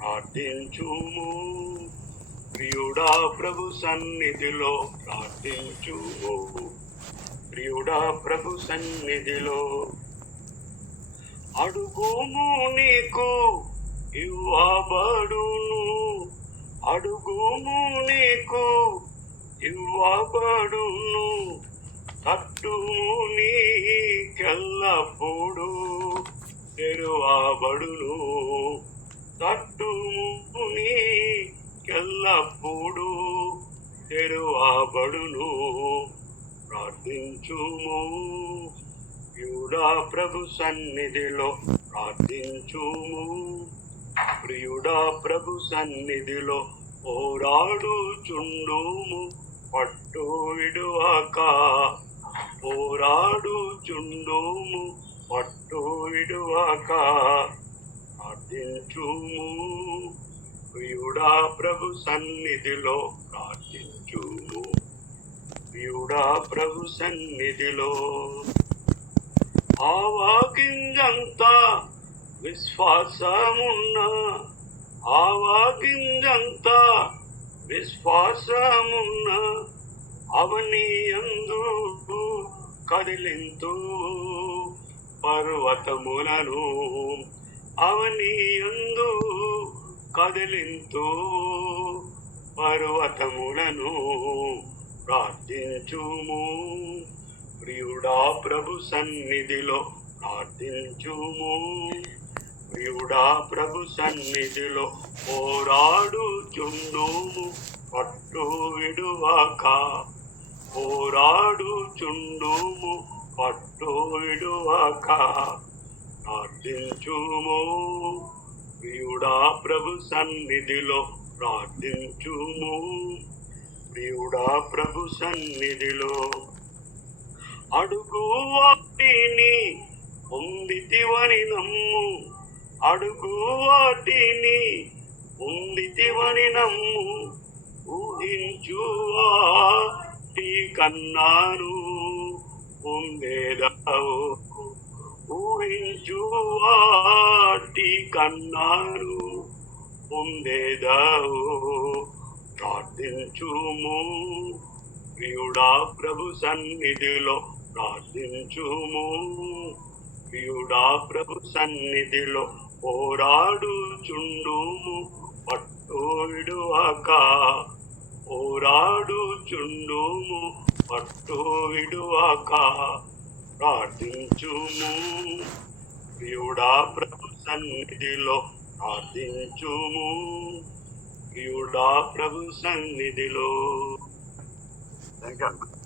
ప్రార్థించుము. ప్రియుడా ప్రభు సన్నిధిలో ప్రార్థించుము. ప్రియుడా ప్రభు సన్నిధిలో అడుగుము నీకు ఇవ్వబడును. అడుగుము నీకు ఇవ్వబడును. తట్టుము నీకెల్లప్పుడు తెరువబడును. తట్టుము నీకెల్లప్పుడు తెరువబడును. ప్రార్థించుము. ప్రియుడా ప్రభు సన్నిధిలో ప్రార్థించుము. ప్రియుడా ప్రభు సన్నిధిలో పోరాడుచుండుము. పట్టు విడువక పోరాడుచుండుము. పట్టు విడువక ప్రార్థించుము. ప్రియుడా ప్రభు సన్నిధిలో ప్రార్థించుము. ప్రియుడా ప్రభు సన్నిధిలో ఆవాగింజంత విశ్వాసమున్న ఆవాగింజంత విశ్వాసమున్న అవనియందు కదిలింతు పర్వతములను. అవనియందు కదిలింతు పర్వతములను. ప్రార్థించుము. ప్రియుడా ప్రభు సన్నిధిలో ప్రార్థించుము. ప్రియుడా ప్రభు సన్నిధిలో పోరాడుచుండుము. పట్టు విడువక పోరాడుచుండుము. పట్టు విడువక ప్రార్థించుము. ప్రియుడా ప్రభు సన్నిధిలో ప్రార్థించుము. ప్రియుడా ప్రభు సన్నిధిలో అడుగు వాటిని పొందితివని నమ్ము. అడుగు వాటిని పొందితివని నమ్ము. ఊహించు వాటి కన్నాను పొందేదావు. ఊహించు వాటి కన్నాను పొందేదావు. ప్రార్థించుము. ప్రియుడా ప్రభు సన్నిధిలో ప్రార్థించుము. ప్రియుడా ప్రభు సన్నిధిలో పోరాడుచుండుము. పట్టు విడువక పోరాడుచుండుము. పట్టు విడువక ప్రార్థించుము. ప్రియుడా ప్రభు సన్నిధిలో ప్రార్థించుము. ప్రియుడా ప్రభు సన్నిధిలో. Thank you.